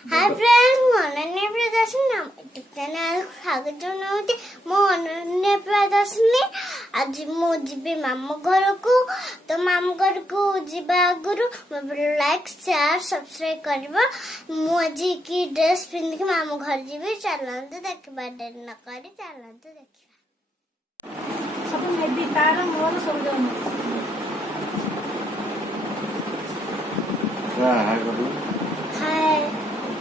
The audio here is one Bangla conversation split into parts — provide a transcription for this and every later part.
ଆଜି ମୁଁ ଯିବି ମାମୁଁ ଘରକୁ ତ ମାମୁଁ ଘରକୁ ଯିବା ଆଗରୁ ମୋ ଲାଇକ୍ ସେୟାର ସବସ୍କ୍ରାଇବ୍ କରିବ ମୁଁ ଆଜି କି ଡ୍ରେସ୍ ପିନ୍ଧିକି ମାମୁଁ ଘର ଯିବି ଚାଲନ୍ତୁ ଦେଖିବା ଡେରି ନ କରି ଚାଲନ୍ତୁ ଦେଖିବା ସବୁ ନେବି ତାର ମୋର ସବୁ ଜଣେ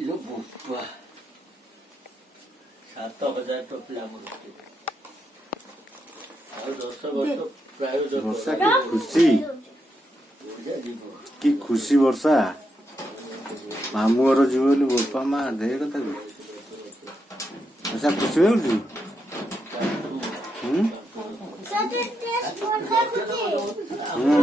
Le bouffe. Ça tord d'être plein de କି ଖୁସି ବର୍ଷା ମାମୁଁ ଘର ଯିବ ବୋଲି ବାପା ମା ଦେହ କଥା ବି ସାର୍ ଖୁସି ହେଉଛି ହୁଁ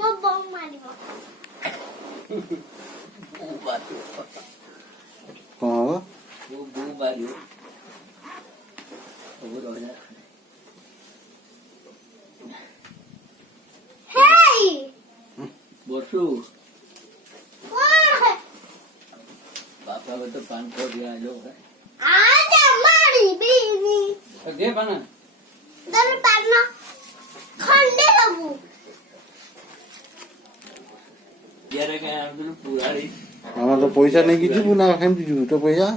বাপা তো পান খাওয়া দিয়ে আজ পান খাবো আমার তো পয়সা নেই কিছু না কেমতি যাবো তো পয়সা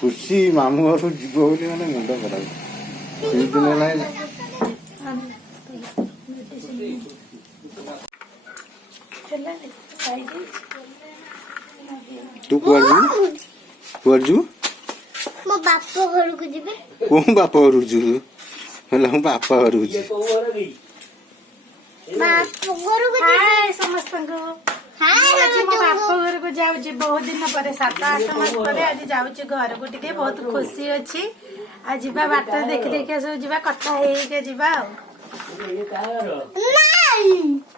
খুশি মামু ঘৰ যিব বুলি মানে মুদ্ৰা কৰা সেইদিনা নাই তু কুয়ারজু কুয়ারজু মো বাপা ঘর কু যাবে কোন বাপা ঘর কু হলা মো বাপা ঘর কু যাবে বাপা ঘর কু যাবে হাই সমস্তক যাউছি বহু দিন পরে সাত আট মাস পরে আজ যাচ্ছি ঘরক টিকি বহু খুশি অছি আজ যা বাট দেখি দেখি সব যা কথা হয়ে যা আ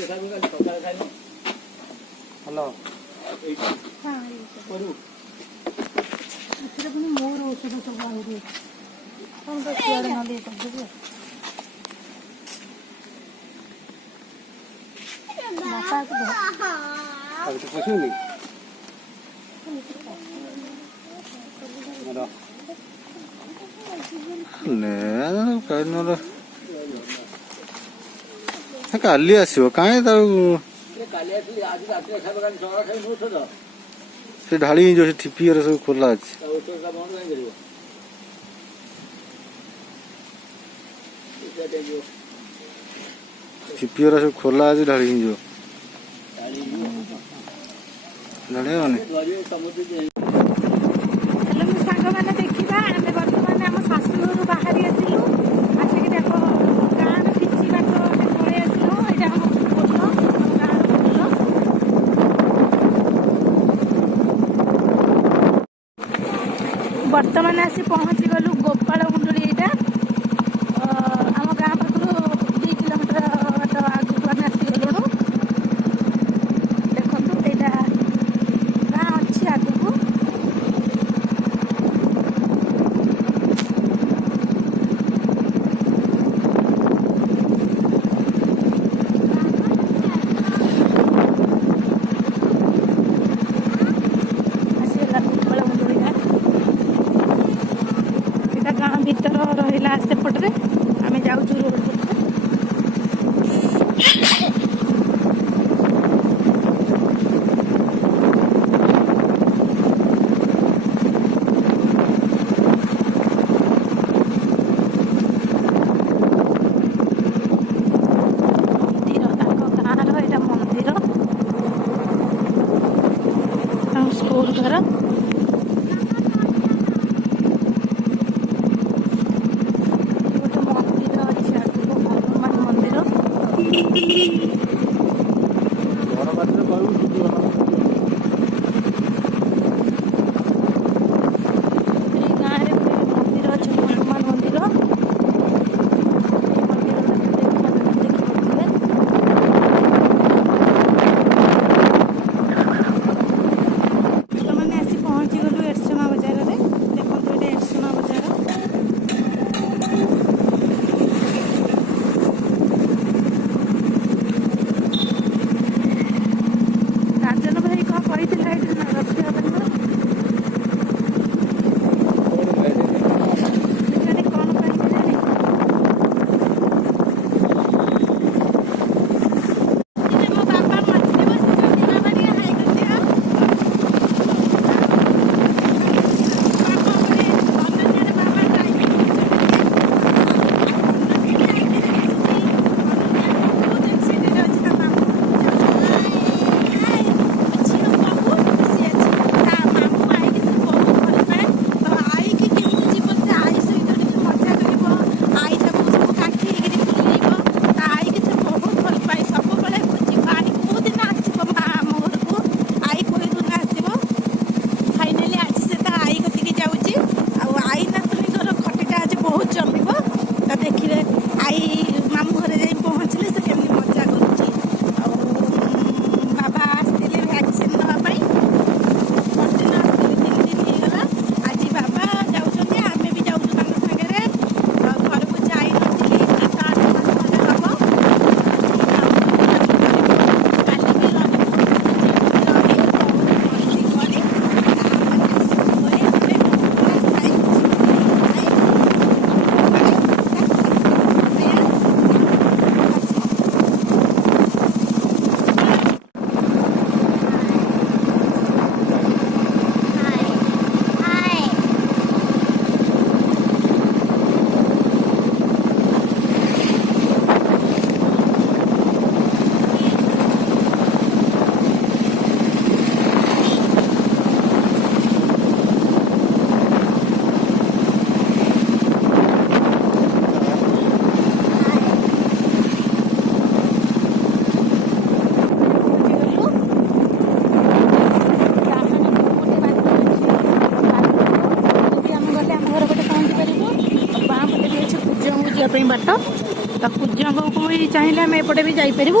ହ୍ୟାଲୋ ଏଥିରେ ପୁଣି ମୋର ଔଷଧ ସବୁ ଆହୁରି ଆପଣ ନଦି କରିଦେବି ନା କାଇଁ ନହେଲେ କାଲି ଆସିବ କାହିଁ ତାକୁ ସେ ଢାଳି ହେଇଯିବ ସେ ଠିପି ଘର ସବୁ ଖୋଲା ଅଛି ଛିପି ଘର ସବୁ ଖୋଲା ଅଛି ଢାଳି ହେଇଯିବ ଢାଳି ହେବନି c'est pour bon, moi. Hein? Thank you. ଚାହିଁଲେ ଆମେ ଏପଟେ ବି ଯାଇପାରିବୁ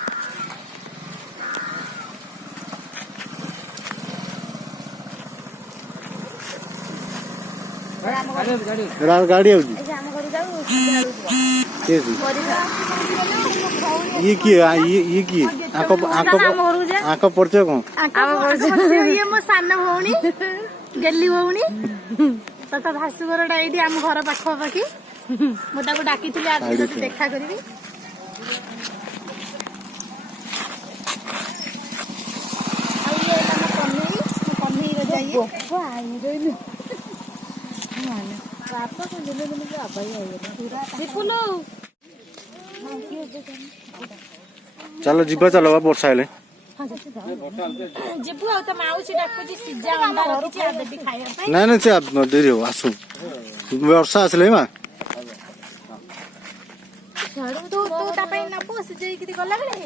ଦେଖା କରିବି ଆଇ ରହିଲୁ ଚାଲ ଯିବା ଚାଲ ବା ବର୍ଷା ହେଲେ ନାଇଁ ନାଇଁ ସେ ଡେରି ହବ ଆସୁ ବର୍ଷା ଆସିଲେ ମା ଝାଡୁ ତୁ ତୁ ତା ପାଇଁ ନବୁ ସିଝେଇକିରି ଗଲାବେଳେ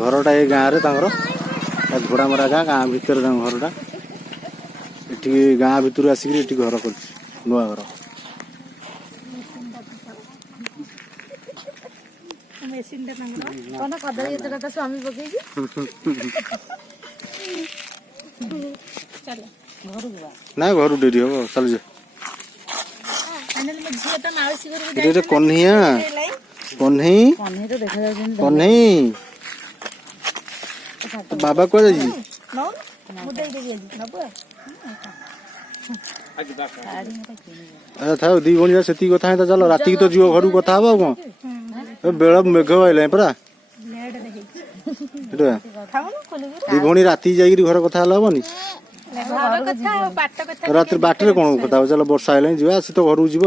ଘରଟା ଏ ଗାଁରେ ତାଙ୍କର ଘୋଡ଼ାମରା ଗାଁ ଗାଁ ଭିତରେ ତାଙ୍କ ଘରଟା ଏଠି ଗାଁ ଭିତରୁ ଆସିକିରି ଏଠି ଘର କରିଛି ନୂଆ ଘର ନା ଘରୁ ଡେରି ହବ ଚାଲ ଯେ କହ୍ନେଇ କହ୍ନେଇ କହ୍ନେଇ तो बाबा को जी था दी बणी से ती कथा है चलो राती की तो जीव घरु कथा हो को बेळ मेघ वाले परा लेट रे खाओ ना खोले दी बणी राती जाई घर कथा लबनी रात्र बाटे कौन कथा चलो बर्षा है जीवा से तो घर जीव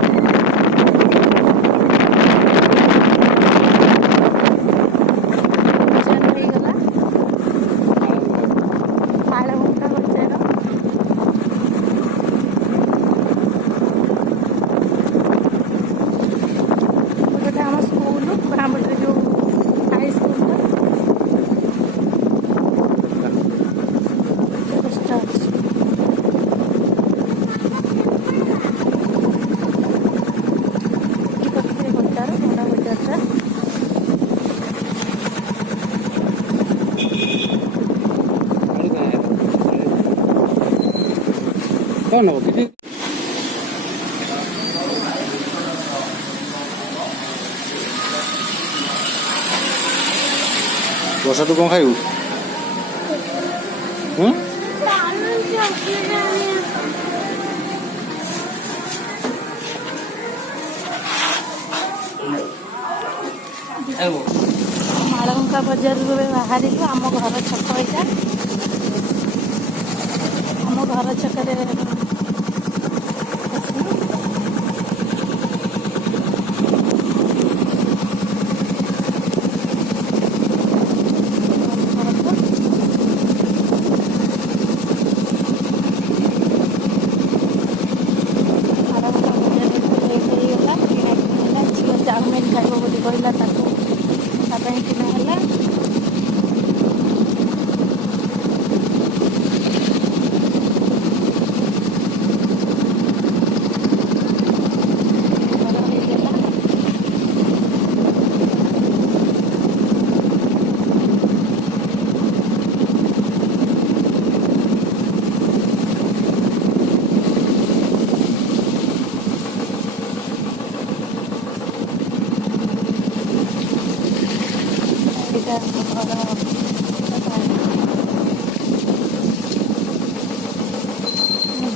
都光还有，嗯？ବାହାରିଲୁ ଆମ ଘର ଛକ ଏଇଟା ଆମ ଘର ଛକରେ ଚାଉମିନ ଖାଇବ ବୋଲି କହିଲା ତାକୁ ତା ପାଇଁ କିଣା ହେଲା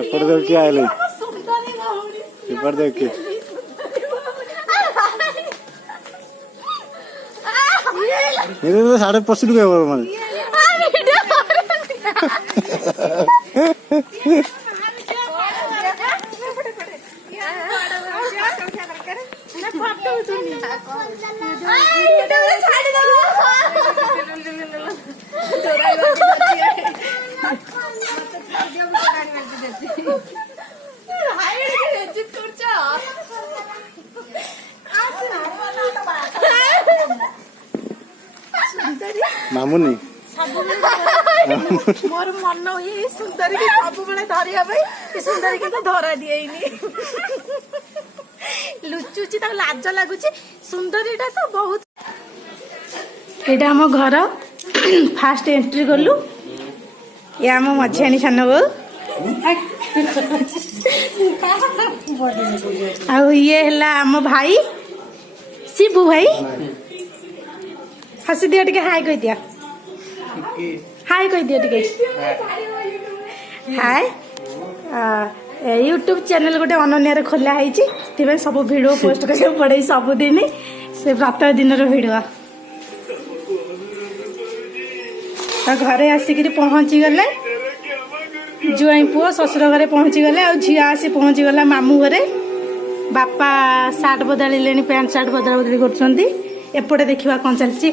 ఎప్పుడు దొరికి ఆయన ఇప్పుడు దొరికి ఏదో సాడ పసుడు పోయి మరి ఆ ମାମୁନି ମୋର ମନ ହୁଏ ଏଇ ସୁନ୍ଦରୀକି ସବୁବେଳେ ଧରିବା ପାଇଁ ଏ ସୁନ୍ଦରୀକି ତ ଧରା ଦିଏନି ଲୁଚୁଛି ତାକୁ ଲାଜ ଲାଗୁଛି ସୁନ୍ଦରୀଟା ତ ବହୁତ ଏଇଟା ଆମ ଘର ଫାଷ୍ଟ ଏଣ୍ଟ୍ରି କଲୁ ଏ ଆମ ମଝିଆଣୀ ସାନ ବୋଉ ଆଉ ଇଏ ହେଲା ଆମ ଭାଇ ଶିବୁ ଭାଇ हसिदियो हाई कहि हाई कहि ह युट्युब च्याने गएन खोलाइप्रति सबै भिडियो पोस्ट पढाइ सबदिन बतदिन भिड घर आसिक पहिग पु श घर पहुँच गाउँ झिया पहचिगला मु घरे बापा सर्ट बदलिले प्याट सर्ट बदल बदली एपटे देखा कलिच्यो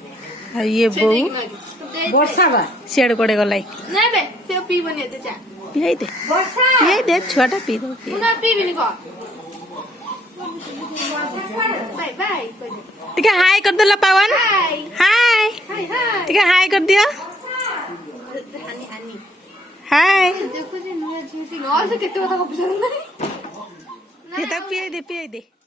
हाँ ये बो वर्षा बा शेड कोडे गलाई ने बे से पी बनी दे चा पी आई दे वर्षा ये दे छोटा पी दो पी उना पी बिनी को बाय बाय ठीक है हाय कर दो ला पवन हाय हाय हाय ठीक है हाय कर दियो हनी हनी हाय देखो जे नया जींस लॉस केते बता को पसंद नहीं ये तक P I they P I they